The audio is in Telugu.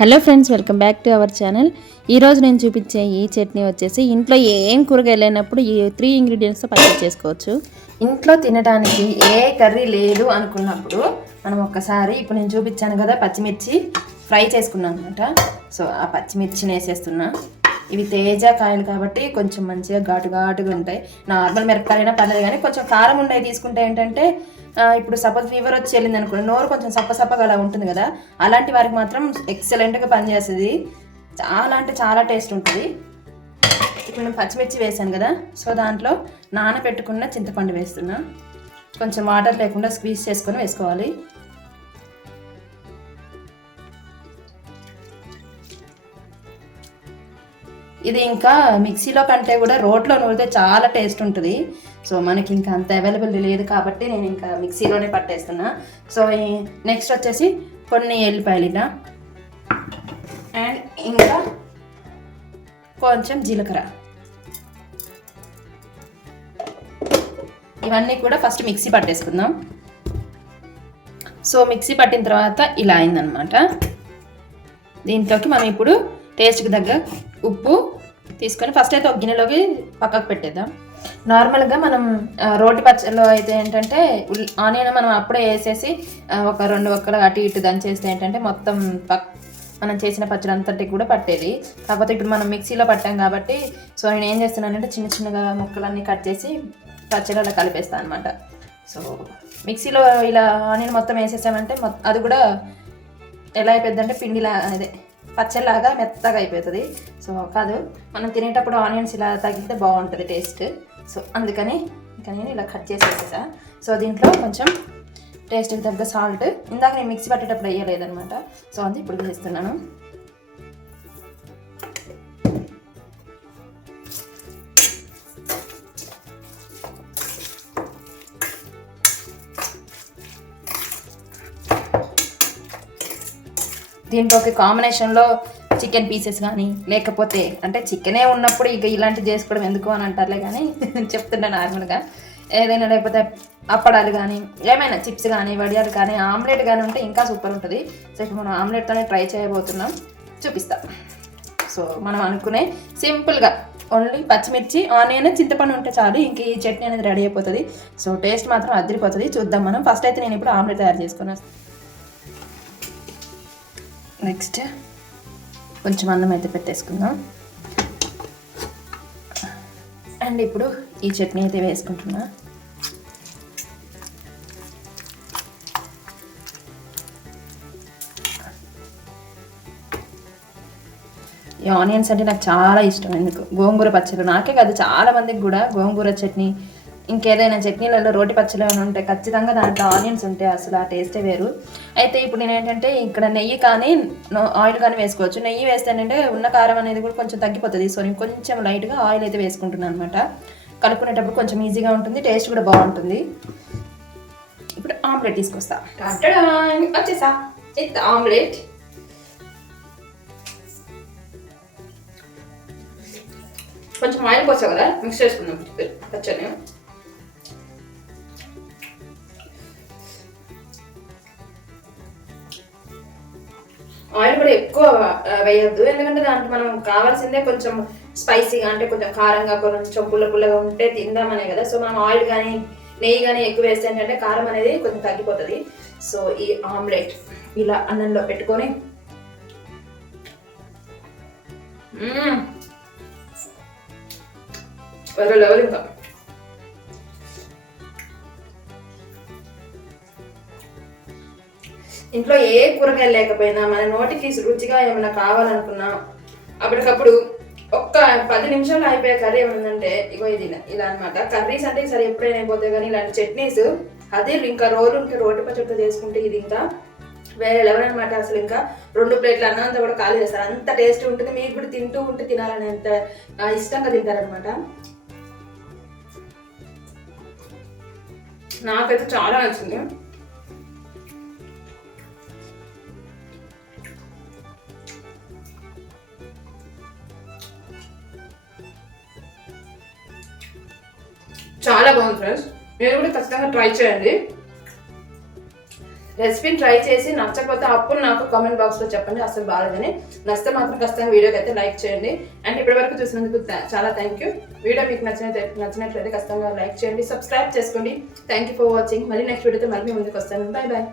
Hello friends, welcome back to our channel. ఈరోజు నేను చూపించే ఈ చట్నీ వచ్చేసి ఇంట్లో ఏం కూరగాయలు లేనప్పుడు ఈ 3 ఇంగ్రీడియంట్స్తో పచ్చడి చేసుకోవచ్చు. ఇంట్లో తినడానికి ఏ కర్రీ లేదు అనుకున్నప్పుడు మనం ఒక్కసారి ఇప్పుడు నేను చూపించాను కదా, పచ్చిమిర్చి ఫ్రై చేసుకున్నాను అనమాట. సో ఆ పచ్చిమిర్చిని వేసేస్తున్నా. ఇవి తేజ కాయలు కాబట్టి కొంచెం మంచిగా ఘాటుగా ఉంటాయి. నార్మల్ మిరపకాయలైనా పర్లేదు, కానీ కొంచెం కారం ఉండేవి తీసుకుంటే ఏంటంటే ఇప్పుడు సపోజ్ ఫీవర్ వచ్చి వెళ్ళింది అనుకోండి, నోరు కొంచెం సప్పగా అలా ఉంటుంది కదా, అలాంటి వారికి మాత్రం ఎక్సలెంట్గా పనిచేస్తుంది. చాలా అంటే చాలా టేస్ట్ ఉంటుంది. ఇప్పుడు నేను పచ్చిమిర్చి వేసాను కదా, సో దాంట్లో నానబెట్టుకున్న చింతపండు వేస్తున్నా. కొంచెం వాటర్ లేకుండా స్క్వీజ్ చేసుకొని వేసుకోవాలి. ఇది ఇంకా మిక్సీలో కంటే కూడా రోట్లో నూరితే చాలా టేస్ట్ ఉంటుంది. సో మనకి ఇంకా అంత అవైలబిలిటీ లేదు కాబట్టి నేను ఇంకా మిక్సీలోనే పట్టేస్తున్నా. సో నెక్స్ట్ వచ్చేసి కొన్ని ఎల్లిపాయలు ఇలా, అండ్ ఇంకా కొంచెం జీలకర్ర, ఇవన్నీ కూడా ఫస్ట్ మిక్సీ పట్టేసుకుందాం. సో మిక్సీ పట్టిన తర్వాత ఇలా అయిందనమాట. దీంట్లోకి మనం ఇప్పుడు టేస్ట్కి తగ్గ ఉప్పు తీసుకొని ఫస్ట్ అయితే ఒక గిన్నెలోకి పక్కకు పెట్టేద్దాం. నార్మల్గా మనం రోటి పచ్చడిలో అయితే ఏంటంటే ఆనియన్ మనం అప్పుడే వేసేసి ఒక 2 ఒక్కలు అటు ఇటు దంచేస్తే ఏంటంటే మొత్తం మనం చేసిన పచ్చడి అంతటికి కూడా పట్టేది. కాకపోతే ఇప్పుడు మనం మిక్సీలో పట్టాం కాబట్టి సో నేను ఏం చేస్తున్నానంటే చిన్నగా ముక్కలన్నీ కట్ చేసి పచ్చడి అలా కలిపేస్తాను అనమాట. సో మిక్సీలో ఇలా ఆనియన్ మొత్తం వేసేసామంటే అది కూడా ఎలా అయిపోద్దంటే పిండిలా, అదే పచ్చడిలాగా మెత్తగా అయిపోతుంది. సో కాదు, మనం తినేటప్పుడు ఆనియన్స్ ఇలా తగిలితే బాగుంటుంది టేస్ట్. సో అందుకని ఇంకా నేను ఇలా కట్ చేసి వేసేసా. సో దీంట్లో కొంచెం టేస్ట్కి తగ్గ సాల్ట్, ఇందాక నేను మిక్సీ పట్టేటప్పుడు వేయలేదనమాట. సో అది ఇప్పుడు వేస్తున్నాను. దీంట్లోకి కాంబినేషన్లో చికెన్ పీసెస్ కానీ, లేకపోతే అంటే చికెనే ఉన్నప్పుడు ఇక ఇలాంటి చేసుకోవడం ఎందుకు అని అంటారులే, కానీ చెప్తుంటే నార్మల్గా ఏదైనా, లేకపోతే అప్పడాలు కానీ, ఏమైనా చిప్స్ కానీ, వడియాలు కానీ, ఆమ్లెట్ కానీ ఉంటే ఇంకా సూపర్ ఉంటుంది. సో ఇప్పుడు మనం ఆమ్లెట్తోనే ట్రై చేయబోతున్నాం, చూపిస్తాం. సో మనం అనుకునే సింపుల్గా ఓన్లీ పచ్చిమిర్చి, ఆనియన్, చింతపండు ఉంటే చాలు, ఇంక ఈ చట్నీ అనేది రెడీ అయిపోతుంది. సో టేస్ట్ మాత్రం అదిరిపోతుంది. చూద్దాం మనం. ఫస్ట్ అయితే నేను ఇప్పుడు ఆమ్లెట్ తయారు చేసుకున్నాను. నెక్స్ట్ కొంచెం అన్నం అయితే పెట్టేసుకుందాం. అండ్ ఇప్పుడు ఈ చట్నీ అయితే వేసుకుంటున్నా. ఈ ఆనియన్స్ అంటే నాకు చాలా ఇష్టం. ఎందుకు గోంగూర పచ్చడి, నాకే కాదు చాలా మందికి కూడా గోంగూర చట్నీ, ఇంకేదైనా చట్నీలలో రోటి పచ్చళ్ళు ఏమైనా ఉంటాయి, ఖచ్చితంగా దాంట్లో ఆనియన్స్ ఉంటాయి. అసలు ఆ టేస్టే వేరు. అయితే ఇప్పుడు నేను ఏంటంటే ఇక్కడ నెయ్యి కానీ ఆయిల్ కానీ వేసుకోవచ్చు. నెయ్యి వేస్తేనంటే ఉన్న కారం అనేది కూడా కొంచెం తగ్గిపోతుంది. సో నేను కొంచెం లైట్గా ఆయిల్ అయితే వేసుకుంటున్నాను అనమాట. కలుపుకునేటప్పుడు కొంచెం ఈజీగా ఉంటుంది, టేస్ట్ కూడా బాగుంటుంది. ఇప్పుడు ఆమ్లెట్ తీసుకొస్తా. వచ్చేసా ఆమ్లెట్. కొంచెం ఆయిల్ పోసా కదా, మిక్స్ చేసుకుందాం పచ్చడిని. ఆయిల్ కూడా ఎక్కువ వేయద్దు, ఎందుకంటే దాంట్లో మనం కావాల్సిందే కొంచెం స్పైసీగా, అంటే కొంచెం కారంగా, కొంచెం పుల్లగా ఉంటే తిందామనే కదా. సో మనం ఆయిల్ కానీ నెయ్యి కానీ ఎక్కువ వేస్తే ఏంటంటే కారం అనేది కొంచెం తగ్గిపోతుంది. సో ఈ ఆమ్లెట్ ఇలా అన్నంలో పెట్టుకొని వేరే లెవెల్. ఇంకా ఇంట్లో ఏ కూరగాయలు లేకపోయినా మన నోటికి రుచిగా ఏమైనా కావాలనుకున్నా అప్పటికప్పుడు ఒక్క 10 నిమిషాలు అయిపోయే కర్రీ ఏమైందంటే ఇగో ఇది ఇలా అనమాట. కర్రీస్ అంటే సరే ఎప్పుడైనా అయిపోతాయి, కానీ ఇలాంటి చట్నీస్ అదే ఇంకా రోటి పచ్చడితో చేసుకుంటే ఇది ఇంకా వేరే లెవెల్ అనమాట. అసలు ఇంకా 2 ప్లేట్ల అన్నంతా కూడా ఖాళీ చేస్తారు, అంత టేస్ట్ ఉంటుంది. మీకు కూడా తింటూ ఉంటే తినాలని అంత ఇష్టంగా తింటారనమాట. నాకైతే చాలా నచ్చింది. చాలా బాగుంది ఫ్రెండ్స్, మీరు కూడా ఖచ్చితంగా ట్రై చేయండి. రెసిపీని ట్రై చేసి నచ్చకపోతే అప్పుడు నాకు కామెంట్ బాక్స్లో చెప్పండి అసలు బాగాలేదని. నచ్చితే మాత్రం ఖచ్చితంగా వీడియోకి అయితే లైక్ చేయండి. అండ్ ఇప్పటివరకు చూసినందుకు చాలా థ్యాంక్ యూ. వీడియో మీకు నచ్చినట్లయితే ఖచ్చితంగా లైక్ చేయండి, సబ్స్క్రైబ్ చేసుకోండి. Thank you for watching. మళ్ళీ నెక్స్ట్ వీడియోతో మళ్ళీ ముందుకు వస్తాను. Bye bye.